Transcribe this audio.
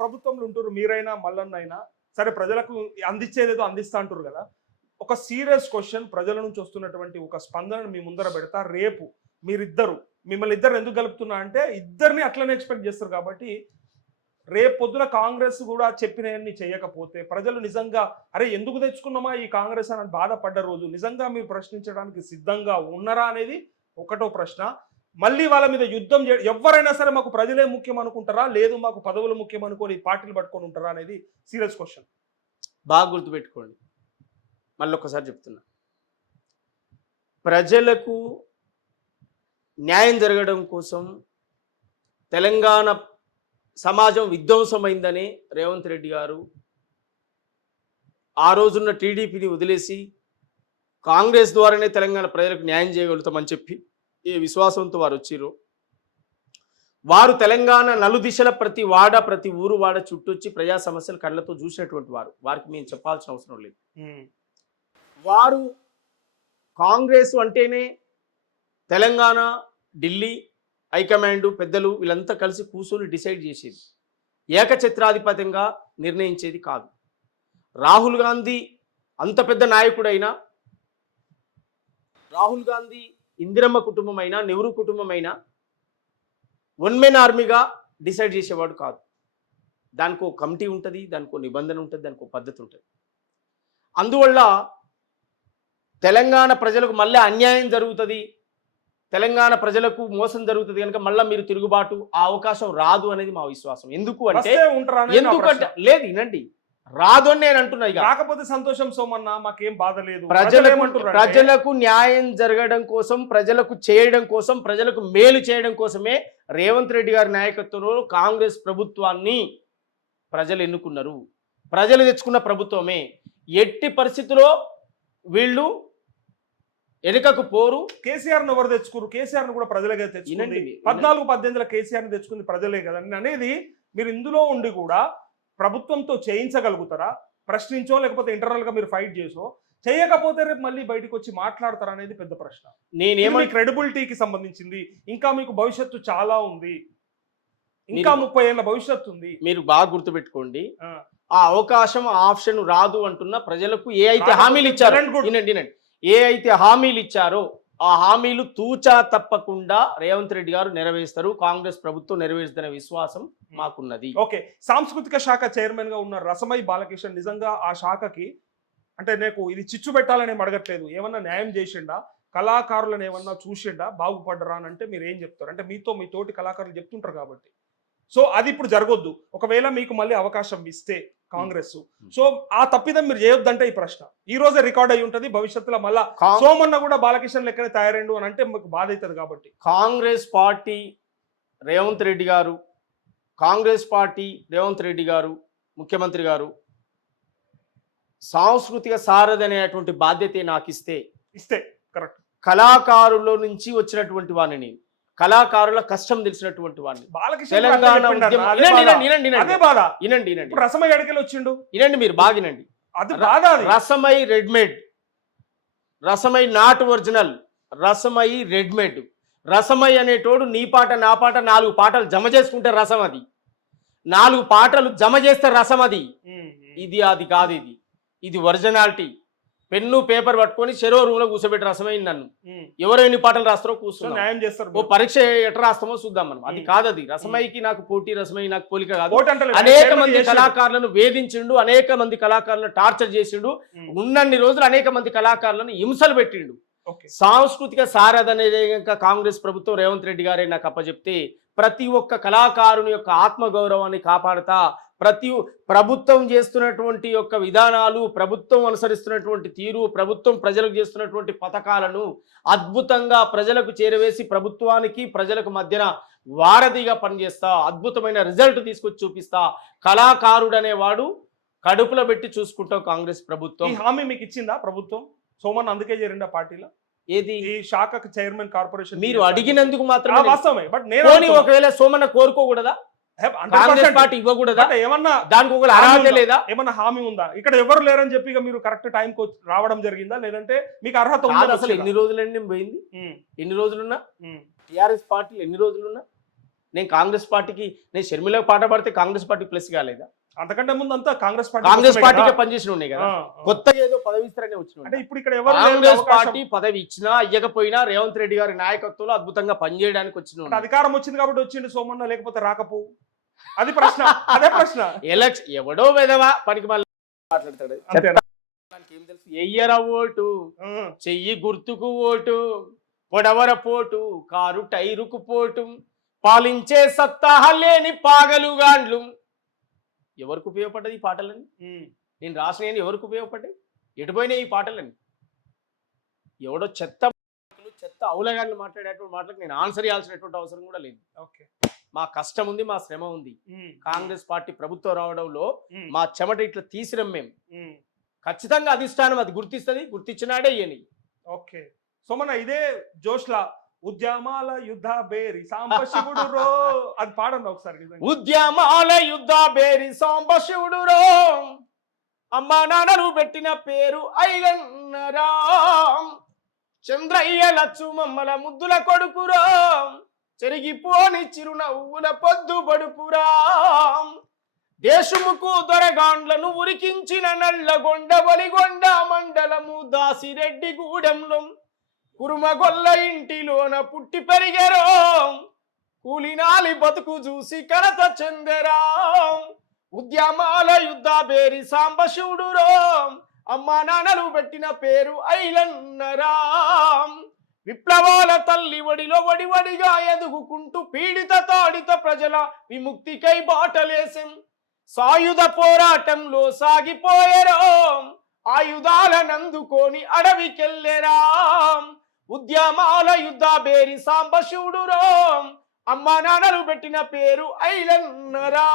ప్రభుత్వంలో ఉంటారు, మీరైనా మల్లన్న అయినా సరే, ప్రజలకు అందించేదేదో అందిస్తా అంటారు కదా. ఒక సీరియస్ క్వశ్చన్ ప్రజల నుంచి వస్తున్నటువంటి ఒక స్పందనను మీ ముందర పెడతా. రేపు మిమ్మల్ని ఇద్దరు ఎందుకు కలుపుతున్నా అంటే ఇద్దరిని అట్లనే ఎక్స్పెక్ట్ చేస్తారు కాబట్టి, రేపు పొద్దున కాంగ్రెస్ కూడా చెప్పినవన్నీ చేయకపోతే ప్రజలు నిజంగా అరే ఎందుకు తెచ్చుకున్నామా ఈ కాంగ్రెస్ అని బాధపడ్డ రోజు నిజంగా మీరు ప్రశ్నించడానికి సిద్ధంగా ఉన్నారా అనేది ఒకటో ప్రశ్న. మళ్ళీ వాళ్ళ మీద యుద్ధం ఎవరైనా సరే మాకు ప్రజలే ముఖ్యం అనుకుంటారా, లేదు మాకు పదవులు ముఖ్యం అనుకొని పార్టీలు పట్టుకొని ఉంటారా అనేది సీరియస్ క్వశ్చన్. బాగా గుర్తుపెట్టుకోండి, మళ్ళీ ఒక్కసారి చెప్తున్నా. ప్రజలకు న్యాయం జరగడం కోసం తెలంగాణ సమాజం విధ్వంసమైందని రేవంత్ రెడ్డి గారు ఆ రోజున్న టీడీపీని వదిలేసి కాంగ్రెస్ ద్వారానే తెలంగాణ ప్రజలకు న్యాయం చేయగలుగుతామని చెప్పి ఏ విశ్వాసంతో వారు వచ్చిరో, వారు తెలంగాణ నలుదిశల ప్రతి వాడ ప్రతి ఊరు వాడ చుట్టొచ్చి ప్రజా సమస్యలు కళ్ళతో చూసినటువంటి వారికి మేము చెప్పాల్సిన అవసరం లేదు. వారు కాంగ్రెస్ అంటేనే తెలంగాణ ఢిల్లీ హైకమాండ్ పెద్దలు వీళ్ళంతా కలిసి కూర్చొని డిసైడ్ చేసేది, ఏకఛత్రాధిపత్యంగా నిర్ణయించేది కాదు. రాహుల్ గాంధీ అంత పెద్ద నాయకుడైనా, రాహుల్ గాంధీ ఇందిరమ్మ కుటుంబం అయినా నెహ్రూ కుటుంబం అయినా వన్ మెన్ ఆర్మీగా డిసైడ్ చేసేవాడు కాదు. దానికి ఒక కమిటీ ఉంటుంది, దానికి ఒక నిబంధన ఉంటుంది, దానికి ఒక పద్ధతి ఉంటుంది. అందువల్ల తెలంగాణ ప్రజలకు మళ్ళీ అన్యాయం జరుగుతుంది, తెలంగాణ ప్రజలకు మోసం జరుగుతుంది కనుక మళ్ళీ మీరు తిరుగుబాటు ఆ అవకాశం రాదు అనేది మా విశ్వాసం. ఎందుకంటే లేదు వినండి, రాదు అని నేను అంటున్నా. ఇక కాకపోతే సంతోషం సోమన్న, మాకేం బాధ లేదు. ప్రజలకు న్యాయం జరగడం కోసం, ప్రజలకు చేయడం కోసం, ప్రజలకు మేలు చేయడం కోసమే రేవంత్ రెడ్డి గారి నాయకత్వంలో కాంగ్రెస్ ప్రభుత్వాన్ని ప్రజలు ఎన్నుకున్నారు. ప్రజలు తెచ్చుకున్న ప్రభుత్వమే. ఎట్టి పరిస్థితుల్లో వీళ్ళు ఎన్నికకు పోరు. కేసీఆర్ ను ఎవరు తెచ్చుకోరు? కేసీఆర్ ను కూడా ప్రజలే తెచ్చుకుంది. 14-18 కేసీఆర్ ని తెచ్చుకుంది ప్రజలే కదా అనేది. మీరు ఇందులో ఉండి కూడా ప్రభుత్వంతో చేయించగలుగుతారా? ప్రశ్నించో లేకపోతే ఇంటర్నల్ గా మీరు ఫైట్ చేసో, చేయకపోతే రేపు మళ్ళీ బయటకు వచ్చి మాట్లాడతారా అనేది పెద్ద ప్రశ్న. నేనేమో క్రెడిబిలిటీకి సంబంధించింది. ఇంకా మీకు భవిష్యత్తు చాలా ఉంది, ఇంకా 30 ఏళ్ళ భవిష్యత్తు ఉంది. మీరు బాగా గుర్తుపెట్టుకోండి, ఆ అవకాశం ఆప్షన్ రాదు అంటున్న ప్రజలకు ఏ అయితే హామీలు ఇచ్చారో, ఏ అయితే హామీలు ఇచ్చారో ఆ హామీలు తూచా తప్పకుండా రేవంత్ రెడ్డి గారు నెరవేరుస్తారు, కాంగ్రెస్ ప్రభుత్వం నెరవేరుస్తున్న విశ్వాసం మాకున్నది. ఓకే, సాంస్కృతిక శాఖ చైర్మన్ గా ఉన్న రసమై బాలకిషన్ నిజంగా ఆ శాఖకి అంటే నాకు ఇది చిచ్చు పెట్టాలని అడగట్లేదు, ఏమన్నా న్యాయం చేసిండా? కళాకారులను ఏమన్నా చూసిండా? బాగుపడ్డరా అని అంటే మీరు ఏం చెప్తారు? అంటే మీ తోటి కళాకారులు చెప్తుంటారు కాబట్టి. సో అది ఇప్పుడు జరగొద్దు. ఒకవేళ మీకు మళ్ళీ అవకాశం ఇస్తే కాంగ్రెస్, సో ఆ తప్పిదం మీరు చేయొద్దంటే ఈ ప్రశ్న ఈ రోజే రికార్డ్ అయి ఉంటుంది. భవిష్యత్తులో మళ్ళా సోమన్న కూడా బాలకిషన్ లెక్కనే తయారైండు అని అంటే మీకు బాధ అవుతుంది. కాబట్టి కాంగ్రెస్ పార్టీ రేవంత్ రెడ్డి గారు, కాంగ్రెస్ పార్టీ రేవంత్ రెడ్డి గారు ముఖ్యమంత్రి గారు సాంస్కృతిక సారథి అనేటువంటి బాధ్యత నాకు ఇస్తే కరెక్ట్. కళాకారుల నుంచి వచ్చినటువంటి వాడిని, కళాకారుల కష్టం తెలిసినటువంటి వాడిని, తెలంగాణ రసమై అడికెళ్ళి వచ్చిండు. వినండి, మీరు బాగా వినండి. Rasamayi రెడ్మేడ్, Rasamayi not original, Rasamayi రెడ్మేడ్. రసమై అనేటోడు నీ పాట నా పాట 4 పాటలు జమ చేసుకుంటే రసం అది, 4 పాటలు జమ చేస్తే రసం అది. ఇది అది కాదు, ఇది ఒరిజినాలిటీ. పెన్ను పేపర్ పట్టుకొని చెరో రూమ్ లో కూర్చోబెట్టి రసమైంది నన్ను ఎవరో ఎన్ని పాటలు రాస్తారో కూర్చొని న్యాయం చేస్తారు. ఓ పరీక్ష ఎట్లా రాస్తామో చూద్దాం మనం. అది కాదు, అది రసమైకి నాకు పోటీ, రసమై నాకు పోలిక కాదు. అనేక మంది కళాకారులను వేధించిండు, అనేక మంది కళాకారులను టార్చర్ చేసిండు, ఉన్నన్ని రోజులు అనేక మంది కళాకారులను హింసలు పెట్టిండు. సాంస్కృతిక సారథి అనేది కాంగ్రెస్ ప్రభుత్వం రేవంత్ రెడ్డి గారే నాకు అప్పచెప్తే ప్రతి ఒక్క కళాకారుని యొక్క ఆత్మగౌరవాన్ని కాపాడుతా, ప్రతి ప్రభుత్వం చేస్తున్నటువంటి యొక్క విధానాలు, ప్రభుత్వం అనుసరిస్తున్నటువంటి తీరు, ప్రభుత్వం ప్రజలకు చేస్తున్నటువంటి పథకాలను అద్భుతంగా ప్రజలకు చేరవేసి ప్రభుత్వానికి ప్రజలకు మధ్యన వారధిగా పనిచేస్తా, అద్భుతమైన రిజల్ట్ తీసుకొచ్చి చూపిస్తా. కళాకారుడు అనేవాడు కడుపులో పెట్టి చూసుకుంటాం కాంగ్రెస్ ప్రభుత్వం. ఈ హామీ మీకు ఇచ్చిందా ప్రభుత్వం? సోమన్ అందుకే చేరిండా పార్టీలో? ఏది ఈ శాఖకు చైర్మన్ కార్పొరేషన్ మీరు అడిగినందుకు మాత్రమే వాస్తవమే. బట్ నేను ఒకవేళ సోమన్న కోరుకోకూడదా? కాంగ్రెస్ పార్టీ ఇవ్వకూడదా? ఏమన్నా దానికి ఒక అర్హత లేదా? ఏమన్నా హామీ ఉందా? ఇక్కడ ఎవరు లేరని చెప్పి మీరు కరెక్ట్ టైం కు రావడం జరిగిందా, లేదంటే మీకు అర్హత ఉందా? అసలు ఎన్ని రోజులండి పోయింది? ఎన్ని రోజులున్నా టిఆర్ఎస్ పార్టీలు ఎన్ని రోజులున్నా నేను కాంగ్రెస్ పార్టీకి నేను షర్మిల పాట పాడితే కాంగ్రెస్ పార్టీ ప్లస్ కాలేదా? అంతకంటే ముందు అంతా కాంగ్రెస్ కాంగ్రెస్ కోసమే పార్టీకే కదా. పనిచేసిన ఉన్నాయి కదా. ఆ, ఆ. కొత్తగా ఏదో పదవి ఇస్తారనే వచ్చిన అంటే ఇప్పుడు ఇక్కడ ఎవరు లేరు కాంగ్రెస్ అవకాశం. పార్టీ పదవి ఇచ్చినా ఇయ్యకపోయినా రేవంత్ రెడ్డి గారి నాయకత్వంలో అద్భుతంగా పనిచేయడానికి వచ్చిన అంటే అధికారం వచ్చింది కాబట్టి వచ్చిండు సోమన్న, లేకపోతే రాకపోవు. అది ప్రశ్న, అదే ప్రశ్న. ఎలక్షన్ ఎవడో వెదవా పనికి మళ్ళీ మాట్లాడతాడు. అంతేనా? దానికి ఏం తెలుసు? ఎయ్యరా ఓటు, ఆ, చెయ్యి గుర్తుకు ఓటు, పొడవర పోటు, కారు టైరుకు పోటు, పాలించే సత్తా లేని పాగలుగాండ్లు. ఎవరికి ఉపయోగపడ్డది ఈ పాటలని? ఉమ్. నేను రాసిన ఎవరికి ఉపయోగపడ్డాయి? ఎటుపోయినాయి ఈ పాటలని? ఎవడో చెత్త చెత్త అవులగాన్ని మాట్లాడేటువంటి మాటలకు నేను ఆన్సర్ ఇవ్వాల్సినటువంటి అవసరం కూడా లేదు. ఓకే. మా కష్టం ఉంది, మా శ్రమ ఉంది. ఉమ్. కాంగ్రెస్ పార్టీ ప్రభుత్వం రావడంలో ఉమ్. మా చెమట ఇట్లా తీసిరం మేము. ఉమ్. ఖచ్చితంగా అధిష్టానం అది గుర్తిస్తుంది, గుర్తించినాడే ఇయని. ఓకే. సోమన్న ఇదే జోష్లా ఉద్యమాల యుద్ధ బేరి సాంబశివుడు రో అది పాడండి ఒకసారి నిజంగా. ఉద్యమాల యుద్ధ బేరి సాంబశివుడు రో, అమ్మా నాన్నలు పెట్టిన పేరు ఐలన్నరా, చంద్రయ్య లచ్చు మమ్మల ముద్దుల కొడుకురా, చెరిగిపోని చిరునవ్వుల పొద్దు బడుపురా, దేశముకు దొరగాండ్లను ఉరికించిన నల్లగొండ వలిగొండ మండలము దాసిరెడ్డి గూడెంలో కురుమగొల్ల ఇంటిలోన పుట్టి పెరిగెరో, కూలినాలి బతుకు చూసి కలత చెందెరా, ఉద్యమాల యుద్ధ బేరి సాంబశివుడురో, అమ్మా నాన్నలు పెట్టిన పేరు ఐలన్నరా, విప్లవాల తల్లి వడిలో వడివడిగా ఎదుగుకుంటూ పీడిత తాడిత ప్రజల విముక్తికై బాటలేసెం, సాయుధ పోరాటంలో సాగిపోయేరో, ఆయుధాలనందుకొని అడవికెళ్ళెరా, ఉద్యమాల యుద్ధ బేరి సాంబశివుడురో, అమ్మా నాన్నలు పెట్టిన పేరు ఐలన్నరా.